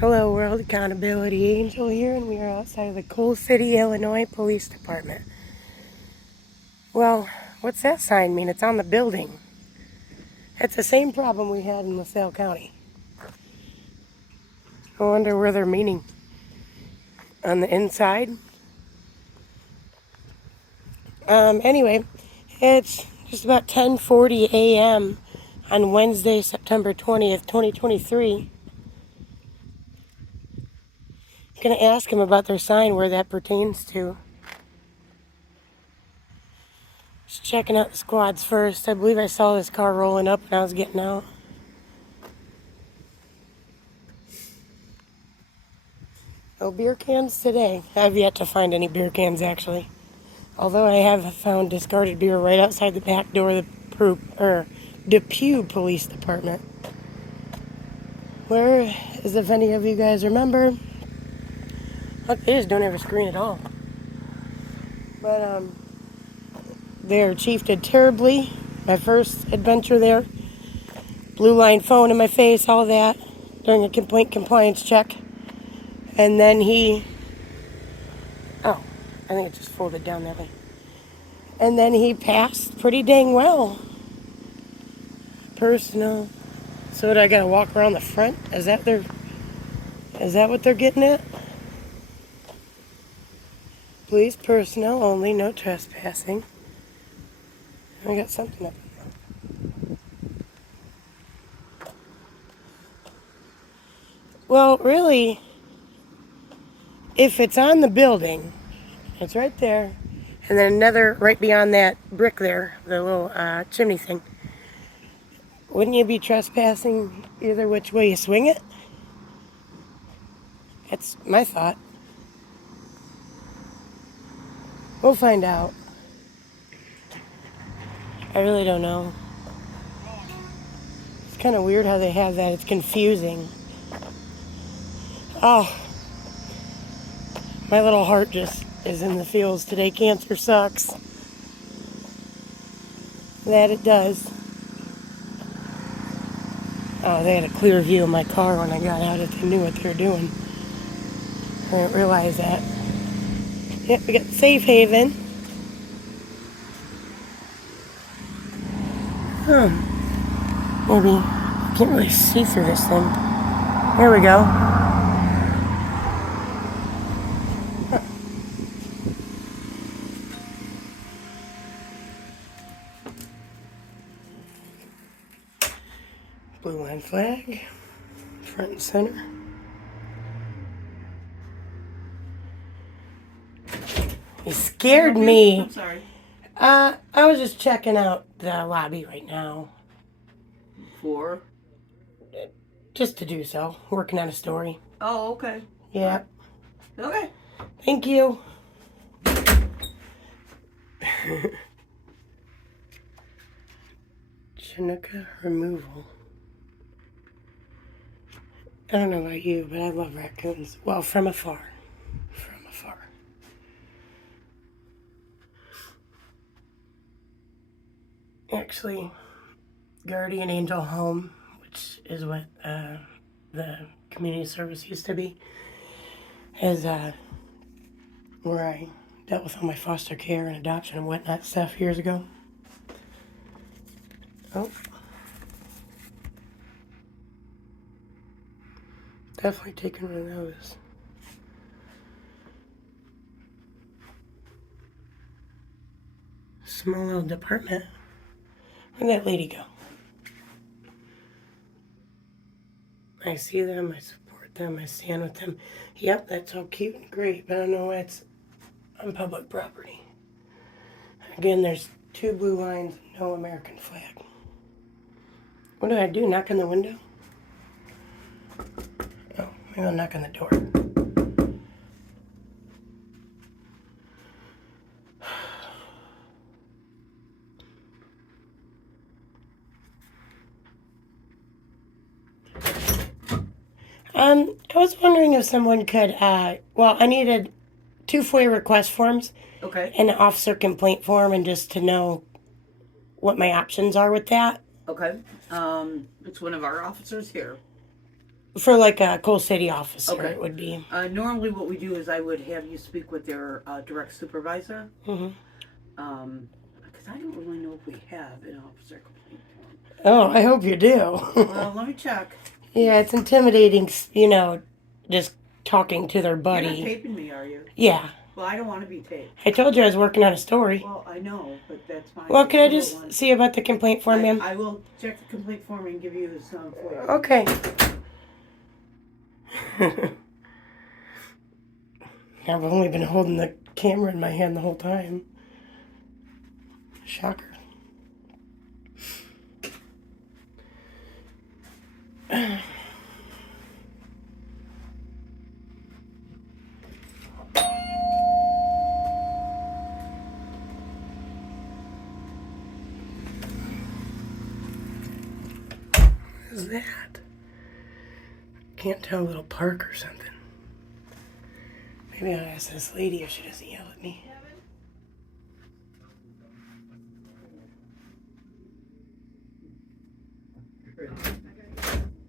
Hello, World Accountability Angel here, and we are outside of the Coal City, Illinois Police Department. Well, what's that sign mean? It's on the building. It's the same problem we had in LaSalle County. I wonder where they're meaning. On the inside? Anyway, it's just about 10:40 a.m. on Wednesday, September 20th, 2023. I'm going to ask them about their sign, where that pertains to. Just checking out the squads first. I believe I saw this car rolling up when I was getting out. No beer cans today. I've yet to find any beer cans, actually. Although I have found discarded beer right outside the back door of the Dept Police Department. Where, as if any of you guys remember, look, they just don't have a screen at all. But, their chief did terribly. My first adventure there. Blue line phone in my face, all that, during a complaint compliance check. And then I think it just folded down that way. And then he passed pretty dang well. Personal. So do I gotta walk around the front? Is that what they're getting at? Please, personnel only, no trespassing. I got something up. Well, really, if it's on the building, it's right there, and then another right beyond that brick there, the little chimney thing. Wouldn't you be trespassing either which way you swing it? That's my thought. We'll find out. I really don't know. It's kind of weird how they have that. It's confusing. Oh, my little heart just is in the feels today. Cancer sucks. That it does. Oh, they had a clear view of my car when I got out if they knew what they were doing. I didn't realize that. Yep, we got Safe Haven. Maybe. Can't really see through this thing. There we go. Blue line flag. Front and center. You scared me. I'm sorry. I was just checking out the lobby right now. For? Just to do so. Working on a story. Oh, okay. Yeah. Okay. Thank you. Chinook removal. I don't know about you, but I love raccoons. Well, from afar. From afar. Actually, Guardian Angel Home, which is what the community service used to be, is where I dealt with all my foster care and adoption and whatnot stuff years ago. Oh. Definitely taking one of those. Small little department. Where'd that lady go? I see them, I support them, I stand with them. Yep, that's all cute and great, but I don't know why it's on public property. Again, there's 2 blue lines, no American flag. What do I do? Knock on the window? Oh, maybe I'll knock on the door. I was wondering if someone could, I needed 2 FOIA request forms. Okay. And an officer complaint form, and just to know what my options are with that. Okay. It's one of our officers here. For like a Coal City officer, Okay. it would be. Normally, what we do is I would have you speak with their direct supervisor. Mm-hmm. Because I don't really know if we have an officer complaint form. Oh, I hope you do. Well, let me check. Yeah, it's intimidating, just talking to their You're not buddy. taping me, are you? Yeah. Well, I don't want to be taped. I told you I was working on a story. Well, I know, but that's fine. Well, can I still just want- see about the complaint form, ma'am? I will check the complaint form and give you some for you. Okay. I've only been holding the camera in my hand the whole time. Shocker. What is that? Can't tell, a little park or something. Maybe I'll ask this lady if she doesn't yell at me.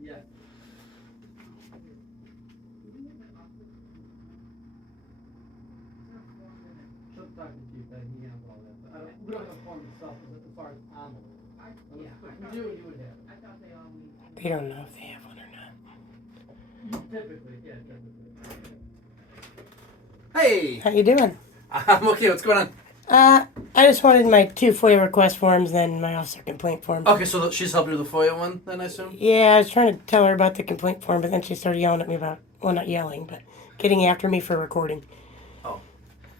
Yeah. She'll talk to you, but he handles all that. But we don't have a form itself as far as animals. If we do, you would have it. I thought they all need. They don't know if they have one or not. Typically, yeah, typically. Hey, How you doing? I'm okay. What's going on? I just wanted my 2 FOIA request forms, then my officer complaint form. Okay, so she's helping with the FOIA one, then I assume. Yeah, I was trying to tell her about the complaint form, but then she started yelling at me about, well, not yelling, but getting after me for recording.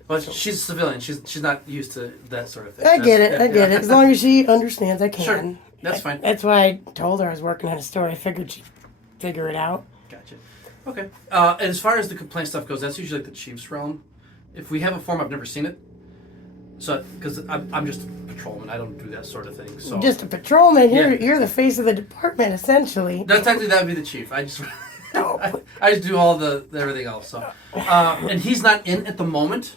Well, she's a civilian. She's not used to that sort of thing. I get it. As long as she understands, I can. Sure, that's fine. That's why I told her I was working on a story. I figured she'd figure it out. Gotcha. Okay. And as far as the complaint stuff goes, that's usually like the chief's realm. If we have a form, I've never seen it. So, because I'm just a patrolman, I don't do that sort of thing. So Just a patrolman. Yeah. You're the face of the department, essentially. that technically that would be the chief. I just Oh. I just do all the everything else. So, and he's not in at the moment.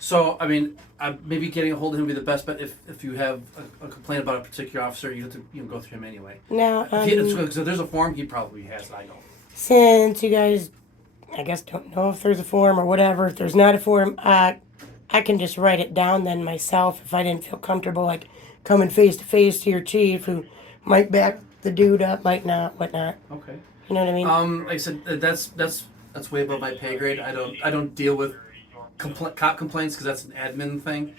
So I mean, maybe getting a hold of him would be the best bet. If you have a complaint about a particular officer, you have to go through him anyway. Now, So there's a form, he probably has it. I don't. since you guys, I guess, don't know if there's a form or whatever, if there's not a form, I can just write it down then myself if I didn't feel comfortable, like coming face to face to your chief, who might back the dude up, might not, whatnot. Okay. You know what I mean? Like I said, that's way above my pay grade. I don't deal with cop complaints because that's an admin thing.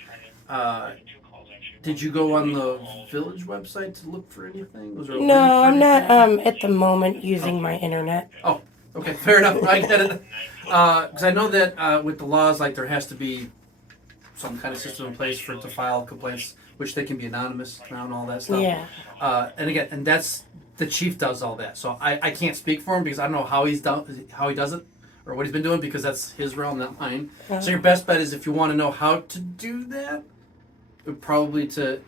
Did you go on the village website to look for anything? Was there a link No, or I'm not anything? at the moment using my internet. Oh, okay, fair enough. I get it. Because I know that with the laws, like there has to be some kind of system in place for it to file complaints, which they can be anonymous now and all that stuff. Yeah. And again, and that's the chief does all that. So I can't speak for him because I don't know how he does it or what he's been doing because that's his realm, not mine. So your best bet is if you want to know how to do that, probably to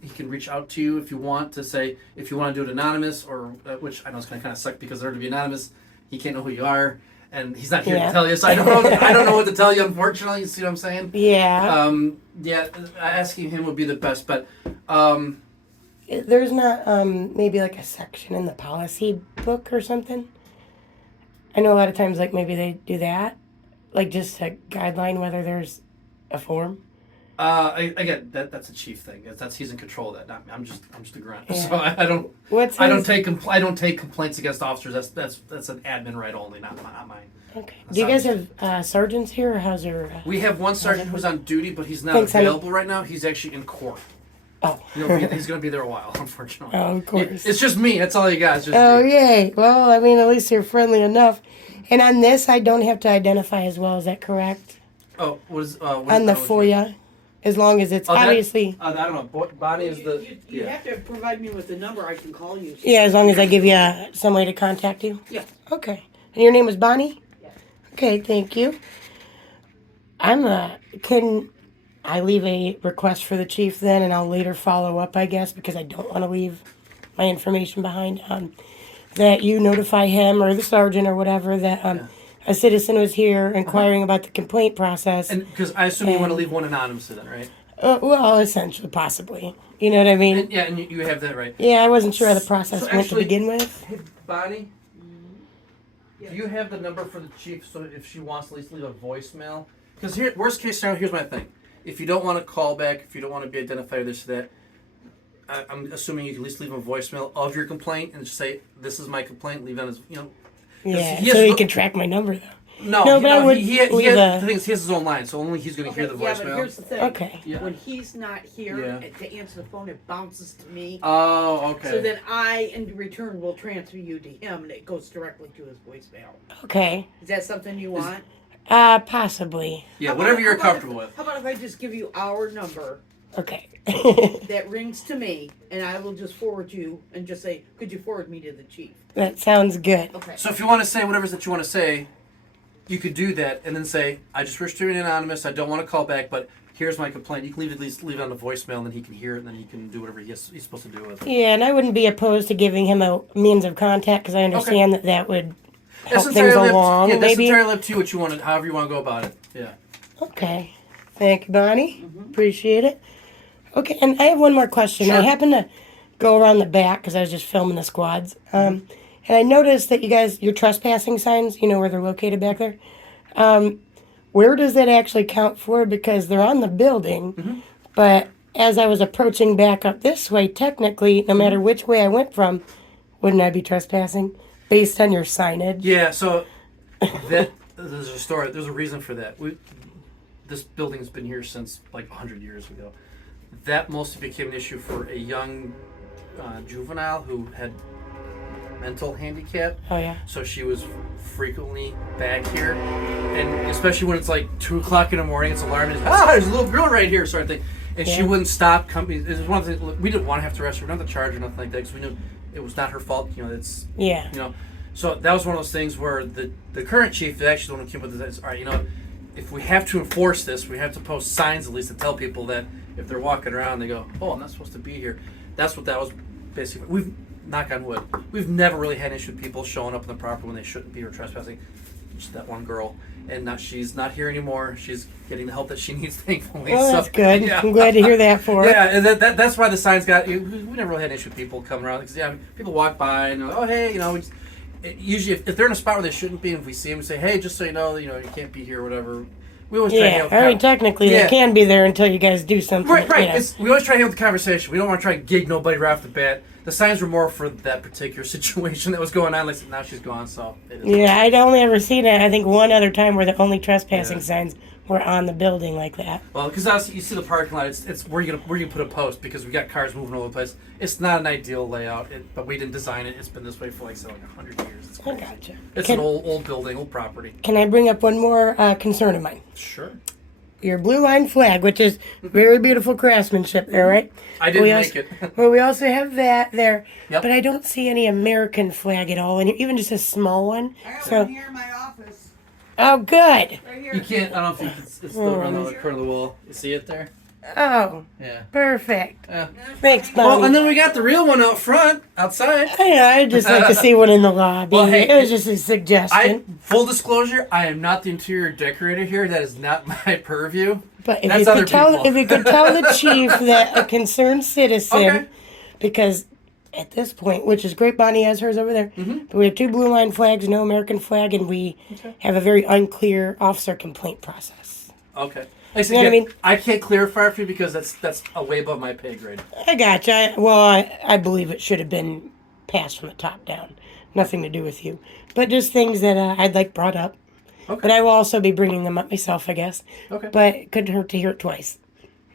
he can reach out to you if you want to say if you want to do it anonymous or which I know is going to kind of suck because in order to be anonymous, he can't know who you are. And he's not here to tell you, so I don't know what to tell you. Unfortunately, you see what I'm saying? Yeah. Asking him would be the best, but There's not maybe like a section in the policy book or something. I know a lot of times like maybe they do that, like just a guideline whether there's a form. again, that's a chief thing. He's in control of that. Not me. I'm just a grunt. Yeah. So I don't. What's I don't his- take complaints against officers. That's an admin right only, not mine. Okay. Do you guys have sergeants here, or how's your? We have one sergeant who's on duty, but he's not Thanks, honey. available right now. He's actually in court. Oh. He's going to be there a while, unfortunately. Oh, of course. It's just me. That's all you got. It's just Oh me. yay! Well, I mean, at least you're friendly enough. And on this, I don't have to identify as well. Is that correct? Oh, what is On the FOIA, as long as it's obviously. I don't know. Bonnie is the. You have to provide me with the number I can call you. Yeah, as long as I give you some way to contact you. Yeah. Okay. And your name was Bonnie? Yes. Okay, thank you. Can I leave a request for the chief then, and I'll later follow up, I guess, because I don't want to leave my information behind. That you notify him or the sergeant or whatever that a citizen was here inquiring about the complaint process. And because I assume you want to leave one anonymous then, right? Well, essentially, possibly. You know what I mean? And you have that right. Yeah, I wasn't sure how the process So went to actually- begin with. Hey, Bonnie, Do you have the number for the chief so if she wants to at least leave a voicemail? Because here, worst case scenario, here's my thing. If you don't want to call back, if you don't want to be identified or this or that, I'm assuming you can at least leave a voicemail of your complaint and just say, this is my complaint, leave it on his, Yeah, he so has he no- can track my number, though. No, but I would the thing is, he has his own line, so only he's going to hear the Yeah, voicemail. but here's the thing. Okay. Yeah. When he's not here Yeah. to answer the phone, it bounces to me. Oh, okay. So then I, in return, will transfer you to him, and it goes directly to his voicemail. Okay. Is that something you want? Possibly. Yeah, How whatever about- you're how about comfortable if- with. How about if I just give you our number Okay. that rings to me, and I will just forward you and just say, could you forward me to the chief? That sounds good. Okay. So if you want to say whatever it is that you want to say, you could do that and then say, I just wish to remain anonymous. I don't want to call back, but here's my complaint. You can at least leave it on the voicemail, and then he can hear it, and then he can do whatever he's supposed to do with it. Yeah, and I wouldn't be opposed to giving him a means of contact because I understand that would help things along. That's maybe. entirely up to you what you want, however you want to go about it. Yeah. Okay. Thank you, Bonnie. Appreciate it. Okay, and I have one more question. Sure. I happened to go around the back because I was just filming the squads. And I noticed that your trespassing signs, where they're located back there, where does that actually count for? Because they're on the building, but as I was approaching back up this way, technically, no matter which way I went from, wouldn't I be trespassing based on your signage? Yeah, so there's a story. There's a reason for that. This building's been here since like 100 years ago. That mostly became an issue for a young juvenile who had mental handicap. Oh, yeah. So she was frequently back here, and especially when it's like 2 o'clock in the morning, it's alarming. There's a little girl right here, sort of thing. And she wouldn't stop coming. It was one of the things, we didn't want to have to arrest her, not to charge or nothing like that, because we knew it was not her fault. It's Yeah. So that was one of those things where the current chief, actually the one who came up with this, all right, if we have to enforce this, we have to post signs at least to tell people that if they're walking around, they go, oh, I'm not supposed to be here. That's what that was basically. Knock on wood, we've never really had an issue with people showing up in the property when they shouldn't be or trespassing. Just that one girl, and she's not here anymore. She's getting the help that she needs, thankfully. Well, that's good. Yeah. I'm glad to hear that for her. Yeah, and that's why the signs got. We never really had an issue with people coming around because people walk by and they're like, oh hey, usually if they're in a spot where they shouldn't be, and if we see them, we say, hey, just so you know, you can't be here or whatever. We always try to handle I mean, technically, they can be there until you guys do something. Right. We always try to handle the conversation. We don't want to try to gig nobody right off the bat. The signs were more for that particular situation that was going on. Like now she's gone, so. Yeah, I'd only ever seen it. I think one other time where the only trespassing signs were on the building like that. Well, because you see the parking lot, it's where you put a post because we got cars moving all over the place. It's not an ideal layout, but we didn't design it. It's been this way for like 100 years. It's I crazy. gotcha. It's an old building, old property. Can I bring up one more concern of mine? Sure. Your blue line flag, which is very beautiful craftsmanship there, right? I didn't make it. Well, we also have that there, Yep. but I don't see any American flag at all, and even just a small one. I got So, one here in my office. oh, good. Right here. You can't. I don't know if it's still around the corner of the wall. You see it there? Oh, Yeah. perfect. Yeah. Thanks, Bonnie. Well, and then we got the real one out front, outside. I'd just like to see one in the lobby. Well, hey, it was just a suggestion. Full disclosure, I am not the interior decorator here. That is not my purview. But if That's you other could tell, people. if you could tell the chief that a concerned citizen, Okay. because at this point, which is great, Bonnie has hers over there, but we have 2 blue line flags, no American flag, and we have a very unclear officer complaint process. Okay. I You know what I mean? I can't clarify for you because that's a way above my pay grade. I gotcha. Well, I believe it should have been passed from the top down. Nothing to do with you. But just things that I'd like brought up. Okay. But I will also be bringing them up myself, I guess. Okay. But it couldn't hurt to hear it twice.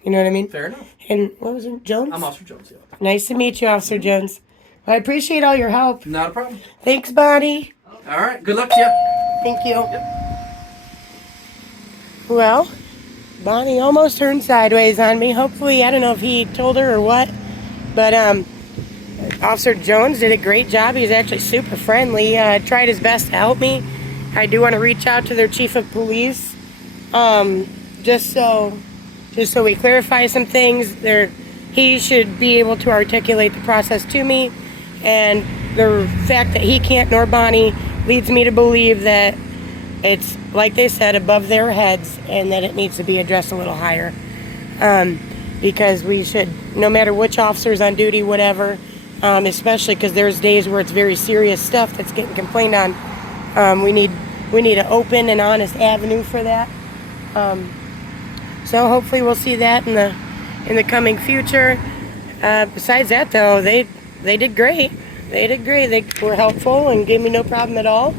You know what I mean? Fair enough. And what was it, Jones? I'm Officer Jones. Yeah. Nice to meet you, Officer Jones. I appreciate all your help. Not a problem. Thanks, Bonnie. All right. Good luck to you. Thank you. Well, Bonnie almost turned sideways on me. Hopefully, I don't know if he told her or what, but Officer Jones did a great job. He was actually super friendly. Tried his best to help me. I do want to reach out to their chief of police, just so we clarify some things. He should be able to articulate the process to me, and the fact that he can't nor Bonnie leads me to believe that it's, like they said, above their heads and that it needs to be addressed a little higher. Because we should, no matter which officer's on duty, whatever, especially because there's days where it's very serious stuff that's getting complained on, We need an open and honest avenue for that. So hopefully we'll see that in the coming future. Besides that, though, they did great. They did great. They were helpful and gave me no problem at all.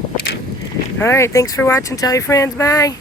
All right, thanks for watching. Tell your friends. Bye.